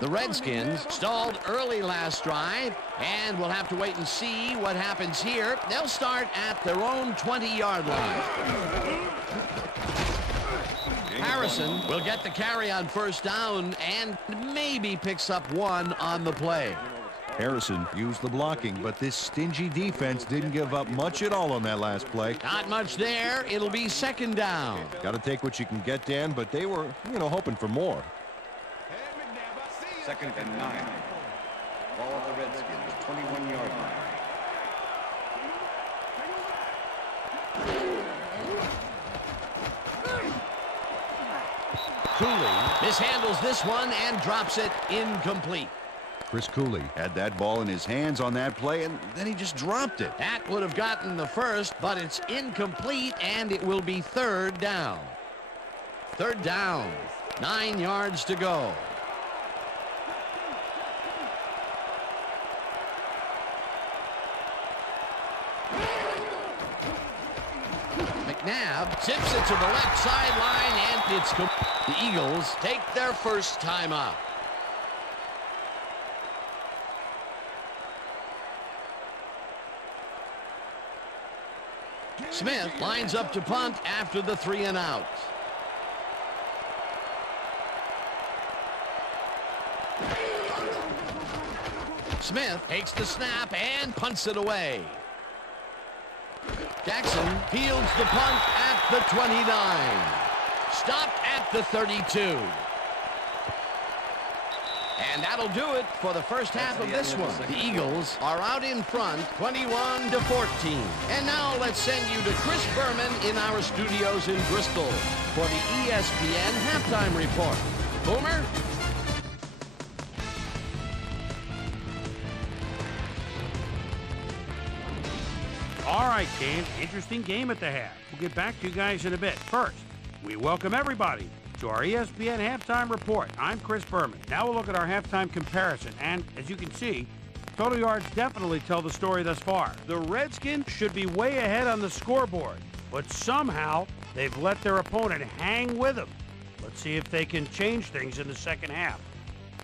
The Redskins stalled early last drive, and we'll have to wait and see what happens here. They'll start at their own 20-yard line. Harrison will get the carry on first down and maybe picks up one on the play. Harrison used the blocking, but this stingy defense didn't give up much at all on that last play. Not much there. It'll be second down. Got to take what you can get, Dan, but they were, hoping for more. 2nd and 9. Ball at the Redskins, 21-yard line. Cooley mishandles this one and drops it incomplete. Chris Cooley had that ball in his hands on that play, and then he just dropped it. That would have gotten the first, but it's incomplete, and it will be third down. Third down, 9 yards to go. McNabb zips it to the left sideline, and it's the Eagles take their first time out. Smith lines up to punt after the 3 and out. Smith takes the snap and punts it away. Jackson fields the punt at the 29. Stopped at the 32. And that'll do it for the first half of this one. The Eagles are out in front, 21-14. And now let's send you to Chris Berman in our studios in Bristol for the ESPN Halftime Report. Boomer? All right, game. Interesting game at the half. We'll get back to you guys in a bit. First, we welcome everybody to our ESPN Halftime Report. I'm Chris Berman. Now we'll look at our halftime comparison. And as you can see, total yards definitely tell the story thus far. The Redskins should be way ahead on the scoreboard, but somehow they've let their opponent hang with them. Let's see if they can change things in the second half.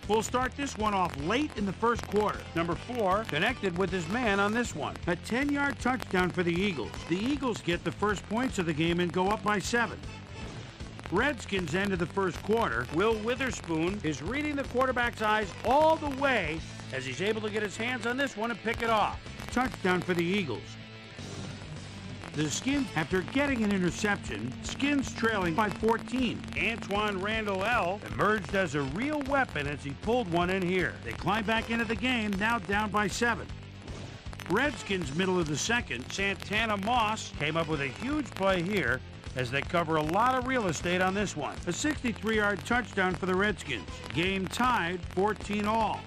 We'll start this one off late in the first quarter. Number 4 connected with his man on this one. A 10-yard touchdown for the Eagles. The Eagles get the first points of the game and go up by 7. Redskins end of the first quarter. Will Witherspoon is reading the quarterback's eyes all the way as he's able to get his hands on this one and pick it off. Touchdown for the Eagles. The Skins, after getting an interception, Skins trailing by 14. Antoine Randall L. emerged as a real weapon as he pulled one in here. They climb back into the game, now down by 7. Redskins, middle of the second, Santana Moss came up with a huge play here as they cover a lot of real estate on this one. A 63-yard touchdown for the Redskins. Game tied, 14-all.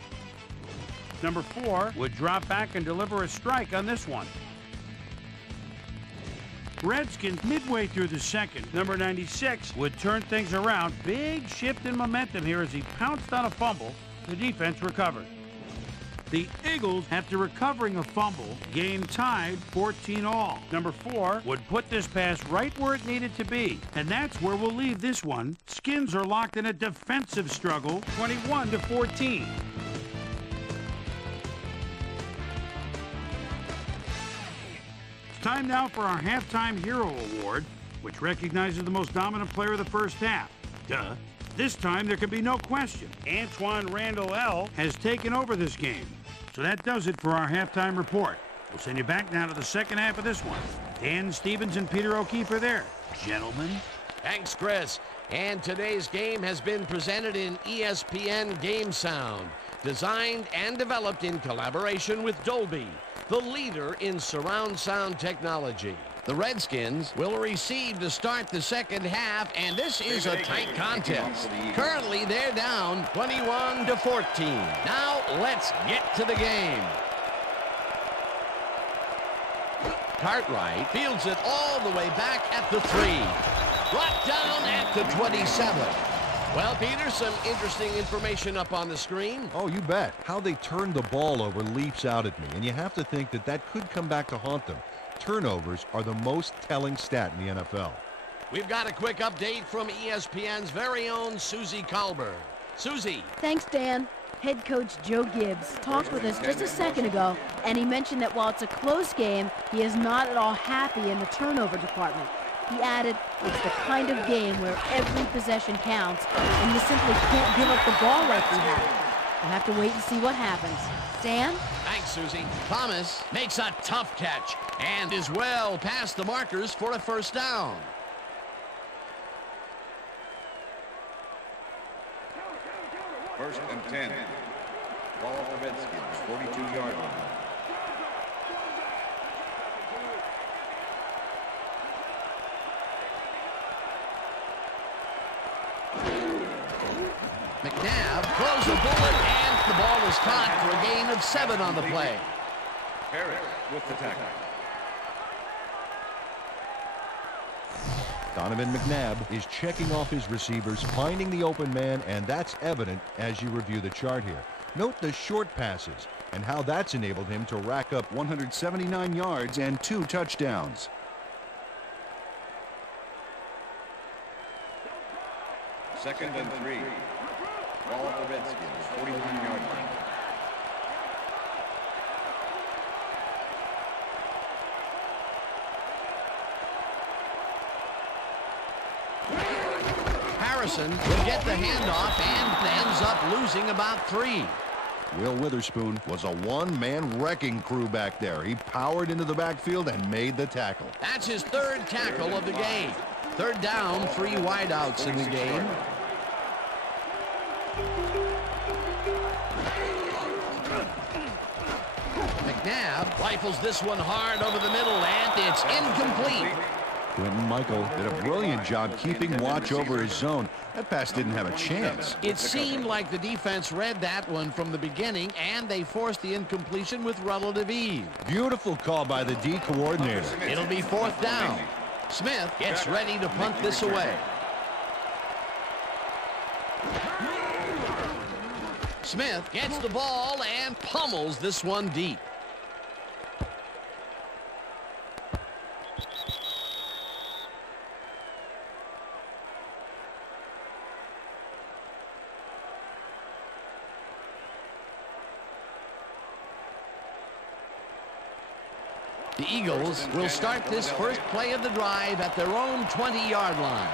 Number 4 would drop back and deliver a strike on this one. Redskins midway through the second. Number 96 would turn things around. Big shift in momentum here as he pounced on a fumble. The defense recovered. The Eagles, after recovering a fumble, game tied 14-all. Number 4 would put this pass right where it needed to be. And that's where we'll leave this one. Skins are locked in a defensive struggle, 21-14. Time now for our Halftime Hero Award, which recognizes the most dominant player of the first half. Duh. This time, there can be no question. Antoine Randall L. has taken over this game. So that does it for our Halftime Report. We'll send you back now to the second half of this one. Dan Stevens and Peter O'Keefe are there. Gentlemen. Thanks, Chris. And today's game has been presented in ESPN Game Sound, designed and developed in collaboration with Dolby, the leader in surround sound technology. The Redskins will receive to start the second half, and this is a tight contest. Currently, they're down 21-14. Now, let's get to the game. Cartwright fields it all the way back at the 3. Brought down at the 27. Well, Peter, some interesting information up on the screen. Oh, you bet. How they turned the ball over leaps out at me, and you have to think that that could come back to haunt them. Turnovers are the most telling stat in the NFL. We've got a quick update from ESPN's very own Susie Colbert. Susie. Thanks, Dan. Head coach Joe Gibbs talked with us just a second ago, and he mentioned that while it's a close game, he is not at all happy in the turnover department. He added, it's the kind of game where every possession counts, and you simply can't give up the ball like we have. We'll have to wait and see what happens. Dan? Thanks, Susie. Thomas makes a tough catch and is well past the markers for a first down. First and 10. Ball at the Redskins, 42-yard line. McNabb throws a bullet, and the ball was caught for a gain of 7 on the play. Harris with the tackle. Donovan McNabb is checking off his receivers, finding the open man, and that's evident as you review the chart here. Note the short passes and how that's enabled him to rack up 179 yards and 2 touchdowns. Second and 3. Ball at the Redskins, 49-yard line. Harrison will get the handoff and ends up losing about 3. Will Witherspoon was a one-man wrecking crew back there. He powered into the backfield and made the tackle. That's his 3rd tackle of the game. 3rd down, 3 wideouts in the game. McNabb rifles this one hard over the middle, and it's incomplete. Quentin Michael did a brilliant job keeping watch over his zone. That pass didn't have a chance. It seemed like the defense read that one from the beginning, and they forced the incompletion with relative ease. Beautiful call by the D coordinator. It'll be 4th down. Smith gets ready to punt this away. Smith gets the ball and pummels this one deep. The Eagles will start this first play of the drive at their own 20-yard line.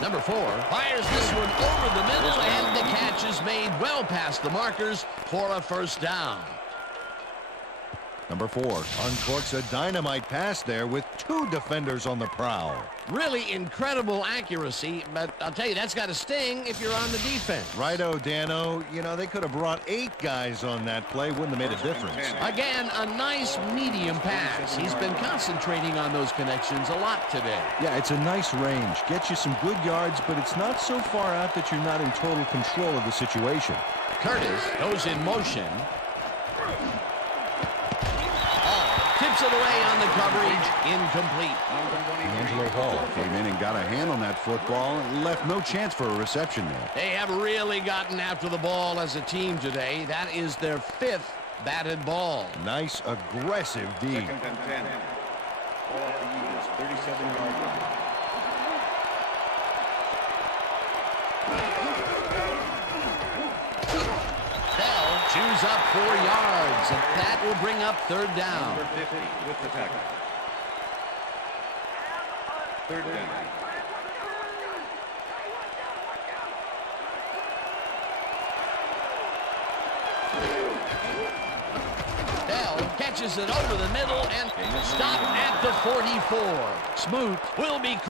Number 4 fires this one over the middle, and the catch is made well past the markers for a first down. Number 4 uncorks a dynamite pass there with 2 defenders on the prowl. Really incredible accuracy, but I'll tell you, that's got to sting if you're on the defense. Righto, Dano. You know, they could have brought 8 guys on that play. Wouldn't have made a difference. Again, a nice medium pass. He's been concentrating on those connections a lot today. Yeah, it's a nice range. Gets you some good yards, but it's not so far out that you're not in total control of the situation. Curtis goes in motion. Tips it away on the coverage. Incomplete. Angelo Hall came in and got a hand on that football and left no chance for a reception there. They have really gotten after the ball as a team today. That is their 5th batted ball. Nice, aggressive D. Second and 10. Ball at the Eagles, 37-yard line. Chews up 4 yards, and that will bring up 3rd down. Number 50 with the tackle. 3rd down. Bell catches it over the middle and stopped at the 44. Smoot will be